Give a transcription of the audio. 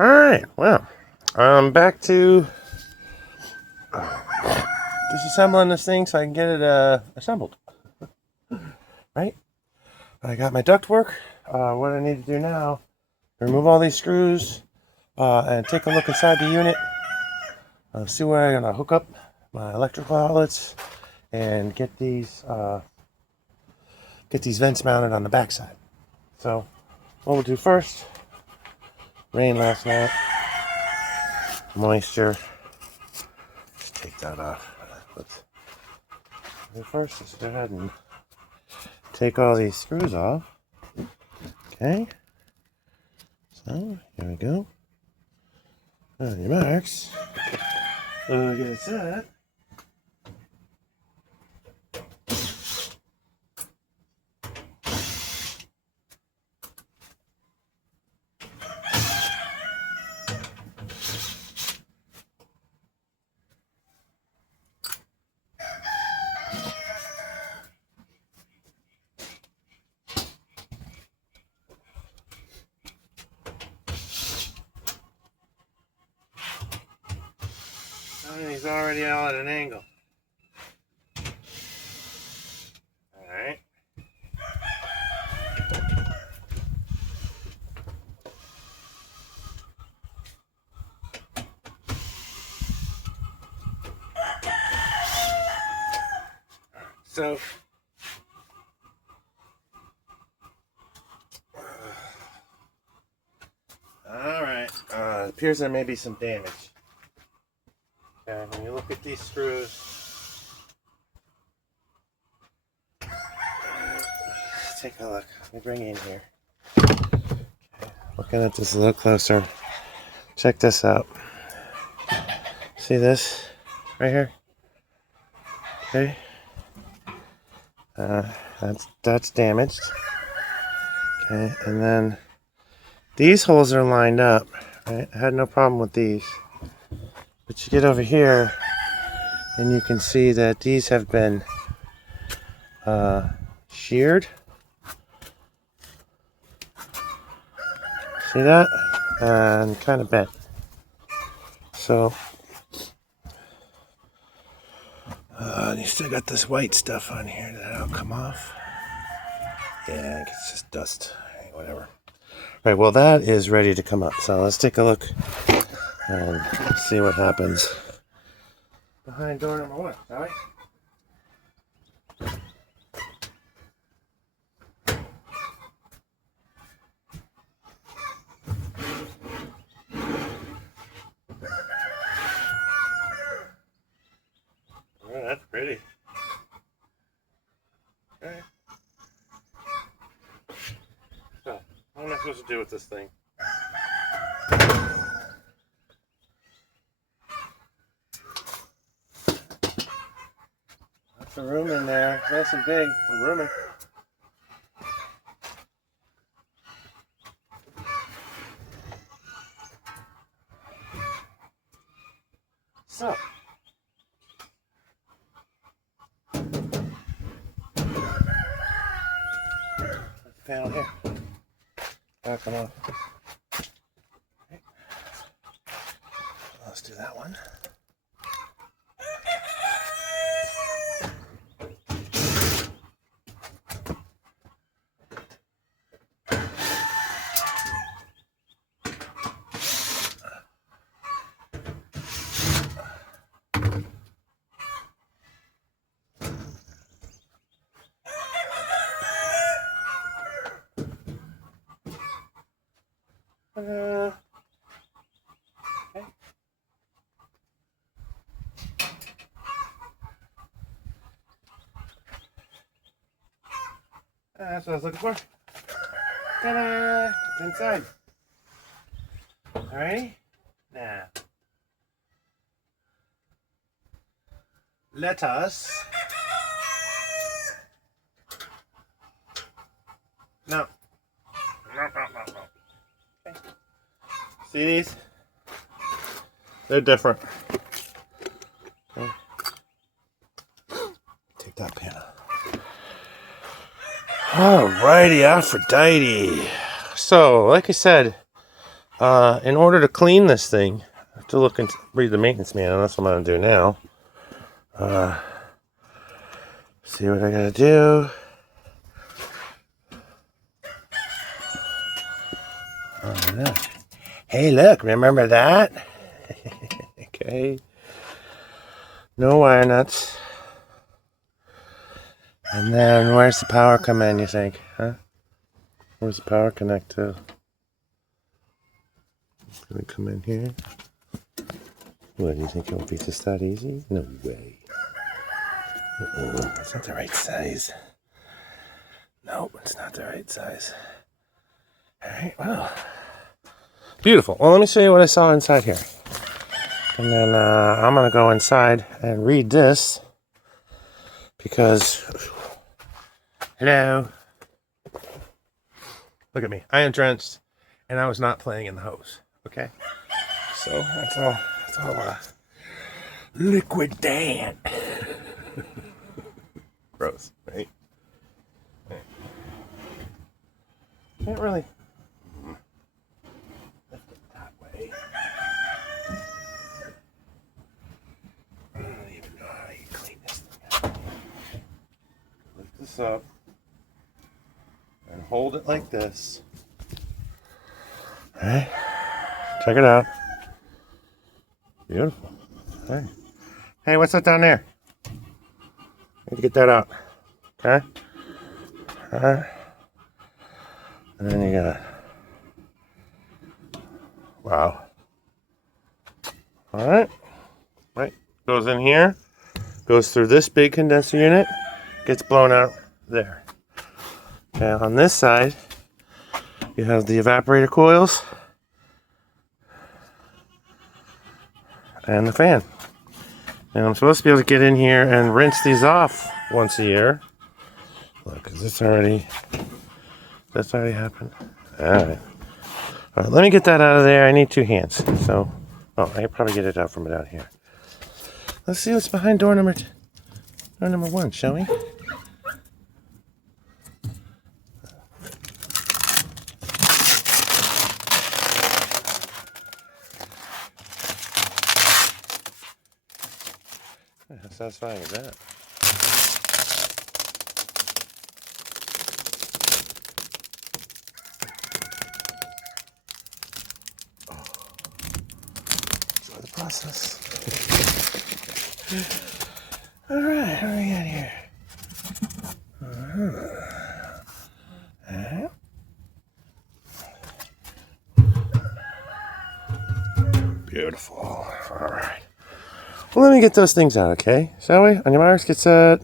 Alright, well, I'm back to disassembling this thing so I can get it assembled. Right? I got my ductwork. What I need to do now, remove all these screws and take a look inside the unit. See where I'm going to hook up my electrical outlets and get these vents mounted on the backside. So what we'll do first, rain last night, moisture. Just take that off. Let's do first, let's go ahead and take all these screws off. Okay. So here we go. On your marks. Get set. He's already out at an angle. Alright. So alright. It appears there may be some damage. Okay, when you look at these screws, let's take a look. Let me bring you in here. Okay, looking at this a little closer. Check this out. See this right here? Okay. That's damaged. Okay, and then these holes are lined up. Right? I had no problem with these. But you get over here and you can see that these have been sheared. See that? And kind of bent. So you still got this white stuff on here that'll come off. Yeah, it's just dust. Whatever. Right, well that is ready to come up. So let's take a look and see what happens behind door number 1, shall we? Oh, that's pretty. Okay. So, what am I supposed to do with this thing? That's a room in there. Nice and big. Roomy. So, put the panel here. Back them off. Okay. Let's do that one. Okay. That's what I was looking for. Ta-da! It's inside. Alright? Now, let us. No. Okay. See these? They're different. Okay. Take that pan out. Alrighty, Aphrodite. So, like I said, In order to clean this thing, I have to look and read the maintenance manual. That's what I'm going to do now. See what I got to do. Oh, look. Hey, look, remember that? Okay. No wire nuts. And then where's the power come in, you think? Huh? Where's the power connect to? It's gonna come in here. What, do you think it'll be just that easy? No way. That's not the right size. Nope, it's not the right size. Alright, well. Beautiful. Well, let me show you what I saw inside here. And then I'm going to go inside and read this. Because, hello. Look at me. I am drenched. And I was not playing in the hose. Okay? So, that's all liquid Dan. Gross, right? Can't really lift it that way. I don't even know how you clean this thing up. Lift this up and hold it like this. Alright, check it out. Beautiful. Hey. Hey, what's that down there? Need to get that out. Okay? Alright. And then you got, wow. Alright. Right. Goes in here. Goes through this big condenser unit. Gets blown out there. Okay, on this side, you have the evaporator coils. And the fan. And I'm supposed to be able to get in here and rinse these off once a year. Look, is this already... That's already happened. All right. Let me get that out of there. I need 2 hands. So, I can probably get it out from down here. Let's see what's behind door number 1, shall we? How satisfying is that? Process. All right, what do we got here? Beautiful. All right. Well, let me get those things out, okay? Shall we? On your marks, get set.